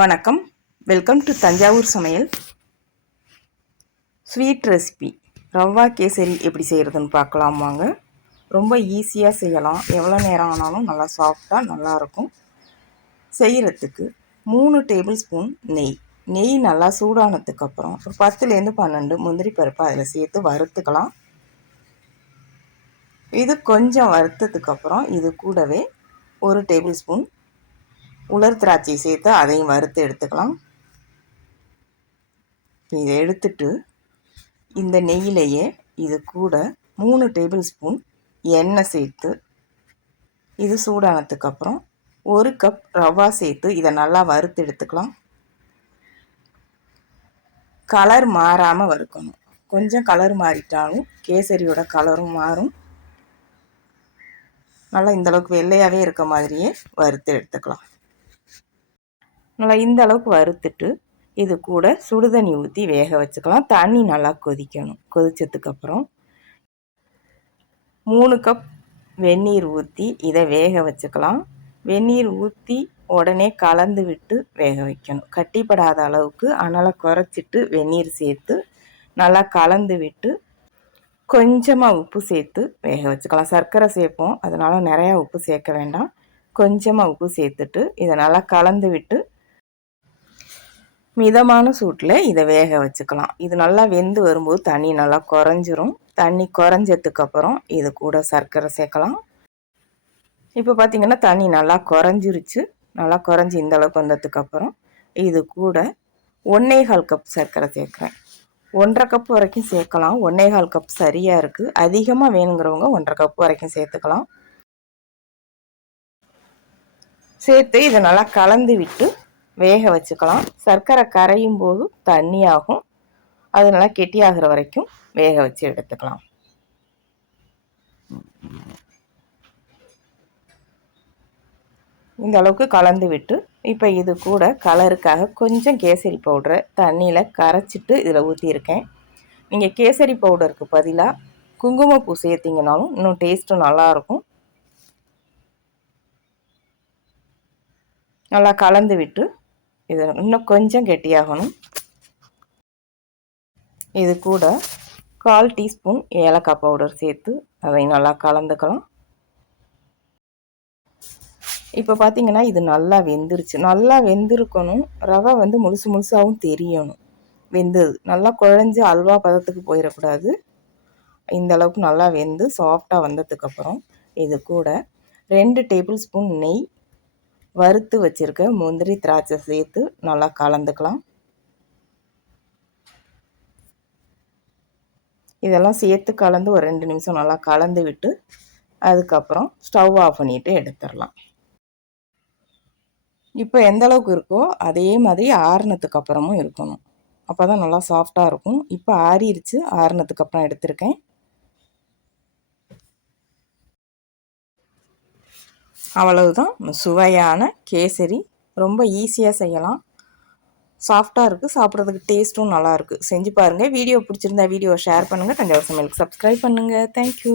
வணக்கம். Welcome to Thanjavur சமையல். Sweet recipe rava kesari எப்படி செய்கிறதுன்னு பார்க்கலாம் வாங்க. ரொம்ப ஈஸியாக செய்யலாம். எவ்வளோ நேரம் ஆனாலும் நல்லா சாஃப்டாக நல்லாயிருக்கும் செய்கிறதுக்கு மூணு டேபிள் ஸ்பூன் நெய். நெய் நல்லா சூடானதுக்கப்புறம் ஒரு பத்துலேருந்து பன்னெண்டு முந்திரி பருப்பு அதில் சேர்த்து வறுத்துக்கலாம். இது கொஞ்சம் வறுத்ததுக்கப்புறம் இது கூடவே ஒரு டேபிள் ஸ்பூன் உலர் திராட்சை சேர்த்து அதையும் வறுத்து எடுத்துக்கலாம். இதை எடுத்துட்டு இந்த நெய்யிலேயே இது கூட மூணு டேபிள் ஸ்பூன் எண்ணெய் சேர்த்து இது சூடானதுக்கப்புறம் ஒரு கப் ரவா சேர்த்து இதை நல்லா வறுத்து எடுத்துக்கலாம். கலர் மாறாமல் வறுக்கணும். கொஞ்சம் கலர் மாறிட்டாலும் கேசரியோட கலரும் மாறும். நல்லா இந்தளவுக்கு வெள்ளையாகவே இருக்க மாதிரியே வறுத்து எடுத்துக்கலாம். நல்லா இந்த அளவுக்கு வறுத்துட்டு இது கூட சுடுதண்ணி ஊற்றி வேக வச்சுக்கலாம். தண்ணி நல்லா கொதிக்கணும். கொதித்ததுக்கப்புறம் மூணு கப் வெந்நீர் ஊற்றி இதை வேக வச்சுக்கலாம். வெந்நீர் ஊற்றி உடனே கலந்து விட்டு வேக வைக்கணும். கட்டிப்படாத அளவுக்கு அதனால் குறைச்சிட்டு வெந்நீர் சேர்த்து நல்லா கலந்து விட்டு கொஞ்சமாக உப்பு சேர்த்து வேக வச்சுக்கலாம். சர்க்கரை சேர்ப்போம். அதனால் நிறையா உப்பு சேர்க்க வேண்டாம். கொஞ்சமாக உப்பு சேர்த்துட்டு இதை நல்லா கலந்து விட்டு மிதமான சூட்டில் இதை வேக வச்சுக்கலாம். இது நல்லா வெந்து வரும்போது தண்ணி நல்லா குறைஞ்சிரும். தண்ணி குறைஞ்சதுக்கப்புறம் இது கூட சர்க்கரை சேர்க்கலாம். இப்போ பார்த்திங்கன்னா தண்ணி நல்லா குறைஞ்சிருச்சு. நல்லா குறைஞ்சி இந்த அளவுக்கு வந்ததுக்கப்புறம் இது கூட ஒன்றேகால் கப் சர்க்கரை சேர்க்குறேன். ஒன்றரை கப் வரைக்கும் சேர்க்கலாம். ஒன்றேகால் கப் சரியாக இருக்குது அதிகமாக வேணுங்கிறவங்க ஒன்றரை கப் வரைக்கும் சேர்த்துக்கலாம். சேர்த்து இதை நல்லா கலந்து விட்டு வேக வச்சுக்கலாம். சர்க்கரை கரையும் போது தண்ணியாகும். அது நல்லா கெட்டியாகிற வரைக்கும் வேக வச்சு எடுத்துக்கலாம். இந்த அளவுக்கு கலந்து விட்டு இப்போ இது கூட கலருக்காக கொஞ்சம் கேசரி பவுடரை தண்ணியில் கரைச்சிட்டு இதில் ஊற்றியிருக்கேன் நீங்கள் கேசரி பவுடருக்கு பதிலாக குங்குமப்பூ சேர்த்திங்கனாலும் இன்னும் டேஸ்ட்டும் நல்லாயிருக்கும். நல்லா கலந்து விட்டு இது இன்னும் கொஞ்சம் கெட்டியாகணும். இது கூட கால் டீஸ்பூன் ஏலக்காய் பவுடர் சேர்த்து அதை நல்லா கலந்துக்கலாம். இப்போ பார்த்தீங்கன்னா இது நல்லா வெந்துருச்சு. நல்லா வெந்திருக்கணும். ரவை வந்து முழுசு முழுசாகவும் தெரியணும். வெந்தது. நல்லா குழஞ்சி அல்வா பதத்துக்கு போயிடக்கூடாது. இந்த அளவுக்கு நல்லா வெந்து சாஃப்டாக வந்ததுக்கப்புறம் இது கூட ரெண்டு டேபிள் ஸ்பூன் நெய் வறுத்து வச்சுருக்க முந்திரி திராட்சை சேர்த்து நல்லா கலந்துக்கலாம். இதெல்லாம் சேர்த்து கலந்து ஒரு ரெண்டு நிமிஷம் நல்லா கலந்து விட்டு அதுக்கப்புறம் ஸ்டவ் ஆஃப் பண்ணிவிட்டு எடுத்துடலாம். இப்போ எந்த அளவுக்கு இருக்கோ அதே மாதிரி ஆறுனதுக்கு அப்புறமும் இருக்கணும். அப்போ தான் நல்லா சாஃப்டாக இருக்கும். இப்போ ஆறிடுச்சு ஆறுனதுக்கு அப்புறம் எடுத்திருக்கேன். அவ்வளவுதான். சுவையான கேசரி. ரொம்ப ஈஸியாக செய்யலாம். சாஃப்டாக இருக்குது சாப்பிட்றதுக்கு டேஸ்ட்டும் நல்லாயிருக்கு செஞ்சு பாருங்கள் வீடியோ பிடிச்சிருந்தா வீடியோ ஷேர் பண்ணுங்கள் தஞ்சாவூர் சமையலுக்கு சப்ஸ்கிரைப் பண்ணுங்கள் தேங்க்யூ